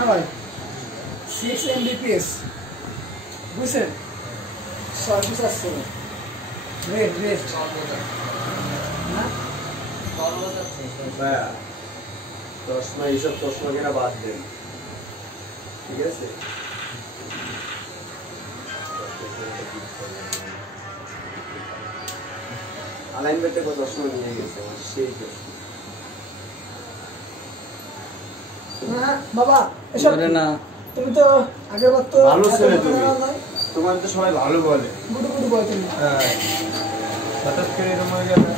না ভাই 6 Mbps বুঝছেন 640 রেট না ভাইয়া চশমা এইসব চশমা কেনা বাদ দেন ঠিক আছে আলাইনমেন্টে কত চশমা নিয়ে গেছে সেই না বাবা এসব না তুমি তো আগের বার তো ভালো ছেলে তুমি তোমার তো সবাই ভালো বলে গুডু বয় তুমি হ্যাঁ হঠাৎ করে তোমার গেলে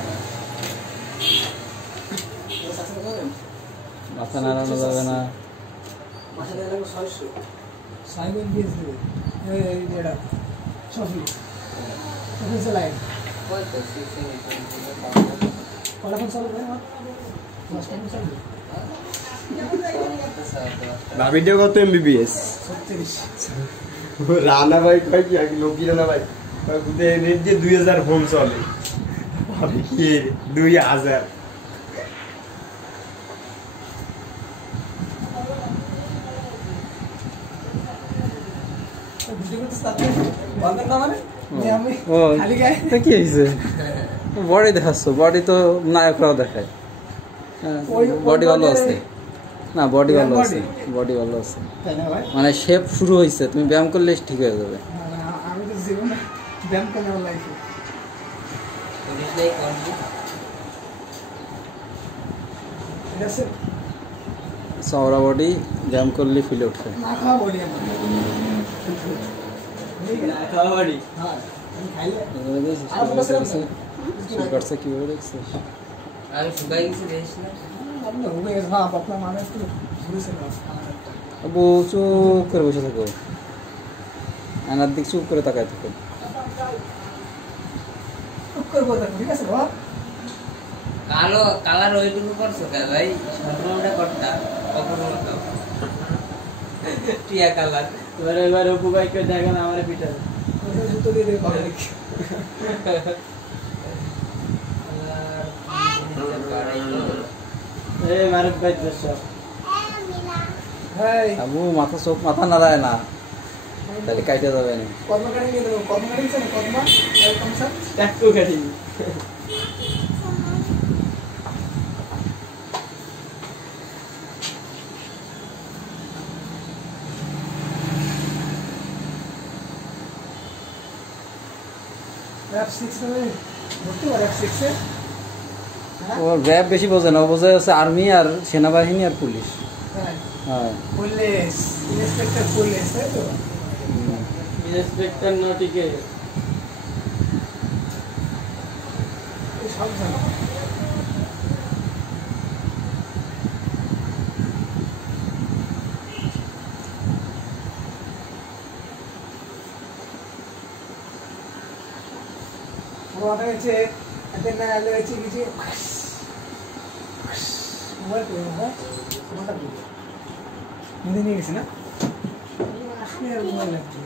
মাথা নাড়ানো যাবে না মাথা নাড়ানো 600 সাইবেন দিয়ে দিবে এই এটা সফি চালাই কত সিক্সিং ফলাফল চালু করে না মাস্টার চালু না ভিডিও কত এমবিবিএস 36 রানা ভাই কয় কি আগে লোকি রানা ভাই কয় বুঝে নেট যে 2000 ফোন চলে আমি কি 2000 কি হয়েছে বডি দেখাচ্ছ বডি তো নায়করাও দেখায় বডি ভালো আছে না বডি ভালো আছে মানে শেপ শুরু হয়েছে তুমি ব্যায়াম করলে ঠিক হয়ে যাবে আমি তো জীবনে ব্যায়াম করে লাইফে চওড়া বডি ব্যায়াম করলে ফিলে উঠবে না খাওয়া বডি আমার হ্যাঁ কিভাবে দেখছিস আমি শুকাই গেছি দেখিস না আবু চুপ করে বসে থাকো আয়নার দিক চুপ করে তাকায় থাকো কালো কালার ওইটুকু করছো কে ভাই 17টা করতা অপূর্ণতা টিয়া কালার এবার অপু ভাইকে দেখেন আমার পিঠা আবু মাথা চোখ মাথা নাড়ায় না তাহলে কাইটে যাবে না ও র্যাব বেশি বোঝে না ও বোঝে হচ্ছে আর্মি আর সেনাবাহিনী আর পুলিশ হ্যাঁ পুলিশ ইন্সপেক্টর পুলিশ তাই তো ইন্সপেক্টর নটিকে সব জানো ওটা হচ্ছে এদের না আলো হচ্ছে কিছু মোবাইল করে না মোটা করে মধ্যে নিয়ে গেছে না আসলে আর মোবাইল লাগছে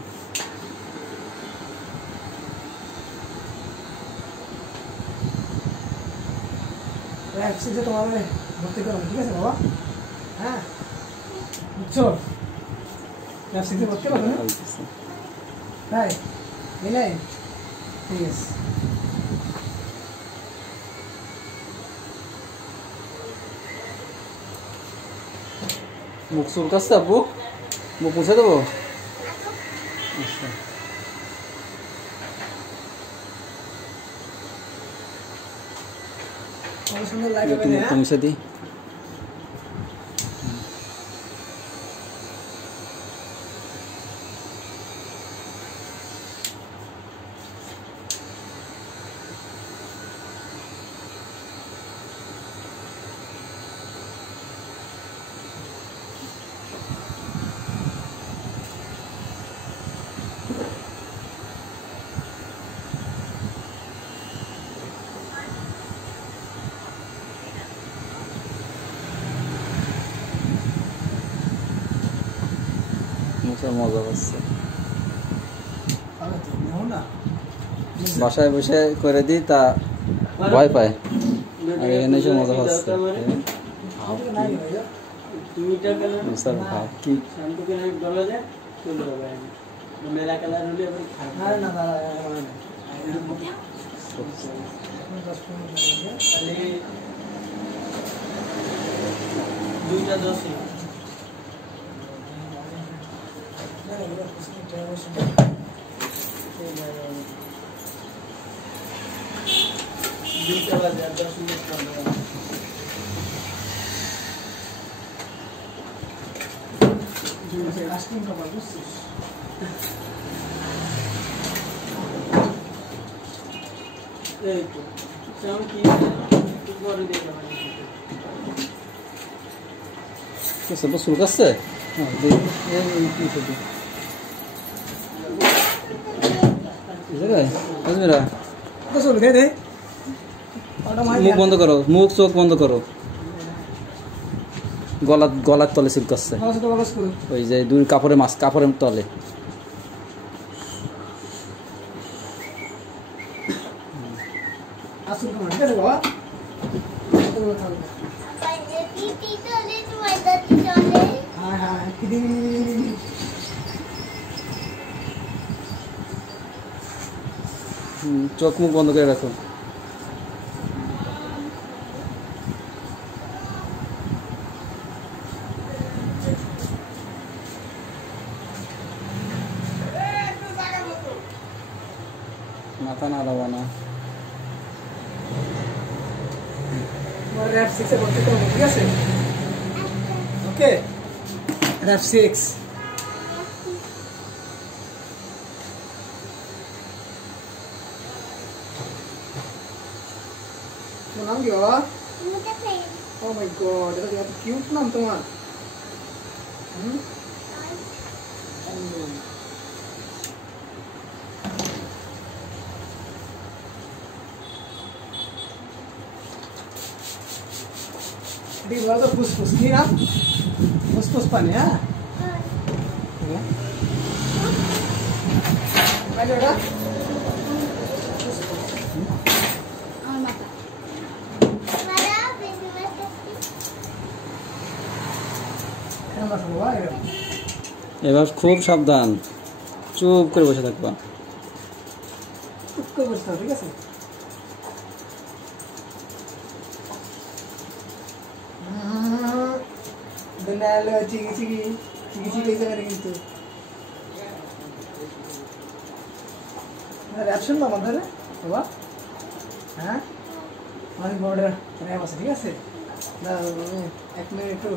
অ্যাপসে তোমার ভর্তি করো ঠিক আছে বাবা হ্যাঁ বুঝছো অ্যাপসে ভর্তি করো না তাই এলাই ঠিক আছে মুখ চুলকাচ্ছে আব্বু মুখ মুছে দেবো সুন্দর লাগে মুছে দিই মজা পাচ্ছে বাসায় বসে করে দিই তা ভয় পায় আর এখানে এসে মজা পাচ্ছে দুইটা কালার স্যার ভাই কি শ্যাম্পু কালার বলা যায় চলে যাবে মেলা কালার হলে আবার আরে না দাঁড়া তাহলে দুইটা 10 দুইটা বাজে 10 মিনিট পরে লাস্টিং কভার বুঝছিস এই তো চাও কি পরে দেখে কিছু বসুল কাছে হ্যাঁ দেখ এই কি শুধু এই জায়গায় আজমিরা তো চল দে ওটা মাই মুখ বন্ধ করো মুখ চোখ বন্ধ করো গলার তলে সিল করছে হাওয়া তো বাস করো ওই যে দুই কাপড়ের তলে আসুন তোমার ঠিক আছে বাবা হ্যাঁ হ্যাঁ চোখ মুখ বন্ধ করে রাখো মাথা নাড়াবো না তোমার র‍্যাপ 6 এ করতে হবে ঠিক আছে ওকে র‍্যাপ 6 তোমার নাম কি বাবা ও মাই গড এটা তো কিউট নাম তোমার दी बोला तो फुसफुस की ना फुसफुस पानी है मैं जोड़ा এবার খুব সাবধান চুপ করে বসে থাকবা चुप कर बसता ठीक है Benalo cigi itu ada gitu. Ada option apa mana? Apa? Hah? Mari border. Saya masih dia sih. Nah, ek minute itu.